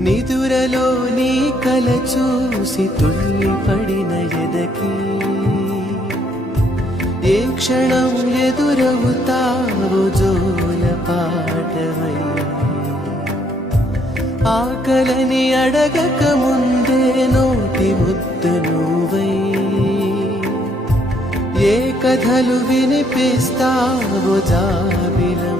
నిదురలో నీ కల చూసి తుల్లి పడిన ఎదకి ఏ క్షణం ఎదురవుతావో జోల పాటవై ఆకలని అడగక ముందే నోటి ముద్ద నువ్వై ఏ కథలు వినిపిస్తావో జాబిలం